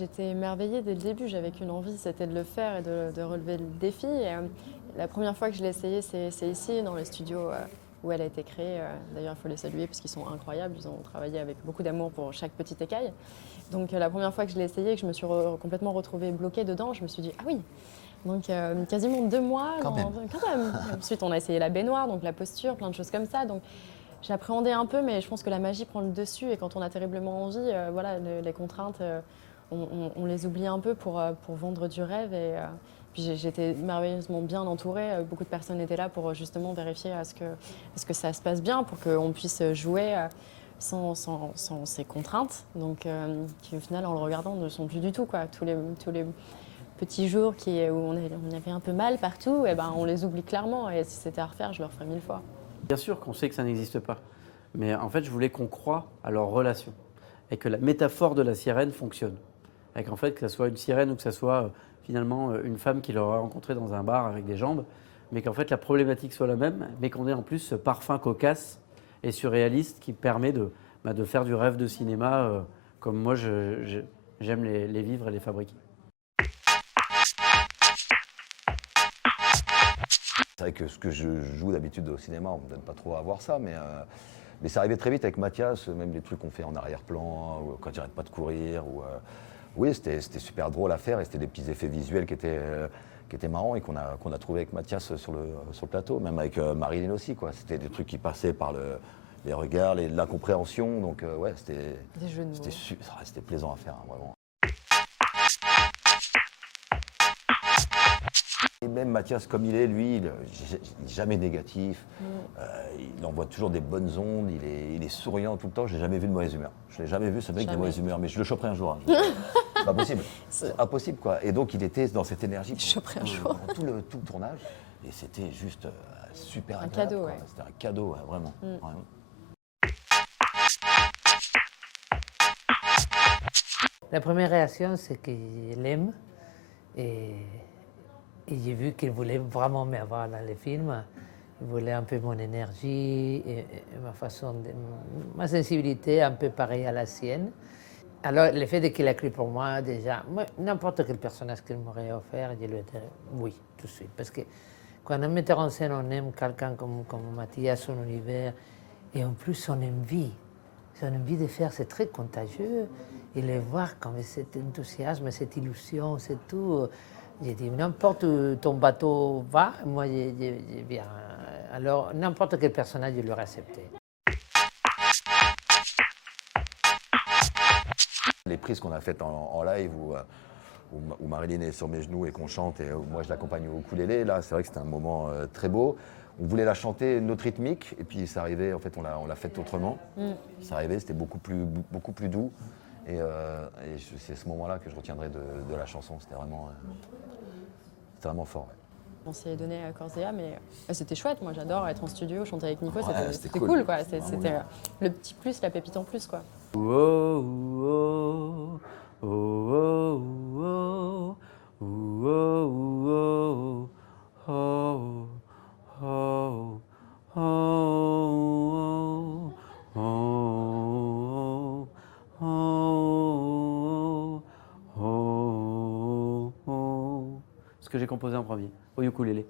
J'étais émerveillée dès le début, j'avais qu'une envie, c'était de le faire et de relever le défi. La première fois que je l'ai essayé, c'est ici, dans le studio où elle a été créée. D'ailleurs, il faut les saluer parce qu'ils sont incroyables, ils ont travaillé avec beaucoup d'amour pour chaque petite écaille. Donc la première fois que je l'ai essayé, que je me suis complètement retrouvée bloquée dedans, je me suis dit, ah oui, donc quasiment 2 mois, Quand même. quand même. Ensuite, on a essayé la baignoire, donc la posture, plein de choses comme ça. Donc j'appréhendais un peu, mais je pense que la magie prend le dessus. Et quand on a terriblement envie, voilà, les contraintes, on les oublie un peu pour vendre du rêve. Puis j'étais merveilleusement bien entourée. Beaucoup de personnes étaient là pour justement vérifier à ce que ça se passe bien, pour qu'on puisse jouer sans ces contraintes. Donc, qui au final, en le regardant, ne sont plus du tout, quoi. Tous les petits jours où on avait un peu mal partout, et ben, on les oublie clairement. Et si c'était à refaire, je le referais 1000 fois. Bien sûr qu'on sait que ça n'existe pas. Mais en fait, je voulais qu'on croie à leur relation et que la métaphore de la sirène fonctionne. Et qu'en fait, que ce soit une sirène ou que ce soit finalement une femme qui l'aurait rencontrée dans un bar avec des jambes, mais qu'en fait la problématique soit la même, mais qu'on ait en plus ce parfum cocasse et surréaliste qui permet de faire du rêve de cinéma comme moi j'aime les vivre et les fabriquer. C'est vrai que ce que je joue d'habitude au cinéma, on ne me donne pas trop à voir ça, mais ça arrivait très vite avec Mathias, même les trucs qu'on fait en arrière-plan, ou quand j'arrête pas de courir. Oui, c'était super drôle à faire et c'était des petits effets visuels qui étaient marrants et qu'on a trouvé avec Mathias sur le plateau, même avec Marilyn aussi, quoi. C'était des trucs qui passaient par les regards, l'incompréhension, donc ouais, Des jeux de mots. c'était plaisant à faire, hein, vraiment. Et même Mathias, comme il est, lui, il n'est jamais négatif. Il envoie toujours des bonnes ondes. Il est souriant tout le temps. Je l'ai jamais vu de mauvaise humeur. Je l'ai jamais vu ce mec de mauvaise humeur. Mais je le choperai un jour. Hein. C'est pas possible. C'est impossible, quoi. Et donc il était dans cette énergie tout le tournage. Et c'était juste super agréable. Cadeau, ouais. C'était un cadeau, ouais, vraiment. Vraiment. La première réaction, c'est qu'il l'aime. Et j'ai vu qu'il voulait vraiment m'avoir dans les films. Il voulait un peu mon énergie et ma sensibilité un peu pareille à la sienne. Alors, le fait qu'il a écrit pour moi, déjà, n'importe quel personnage qu'il m'aurait offert, je lui dirais oui, tout de suite. Parce que quand un metteur en scène, on aime quelqu'un comme Mathias, son univers, et en plus son envie. Son envie de faire, c'est très contagieux. Et le voir comme cet enthousiasme, cette illusion, c'est tout. J'ai dit, n'importe où ton bateau va, moi je viens. Alors, n'importe quel personnage, je l'aurais accepté. Les prises qu'on a faites en live où Marilyn est sur mes genoux et qu'on chante et où moi je l'accompagne au ukulélé, là c'est vrai que c'était un moment très beau. On voulait la chanter notre rythmique et puis ça arrivait, en fait on l'a faite autrement. Ça arrivait, c'était beaucoup plus doux et c'est ce moment-là que je retiendrai de la chanson. C'était vraiment fort. Ouais. On s'est donné à corps et âme, mais c'était chouette. Moi, j'adore être en studio, chanter avec Nico, Ouais, c'était cool, quoi. C'était le petit plus, la pépite en plus, quoi. Oh, oh, oh, oh, oh, oh, oh, oh, oh, oh, oh, oh, oh. Ce que j'ai composé en premier, au ukulélé.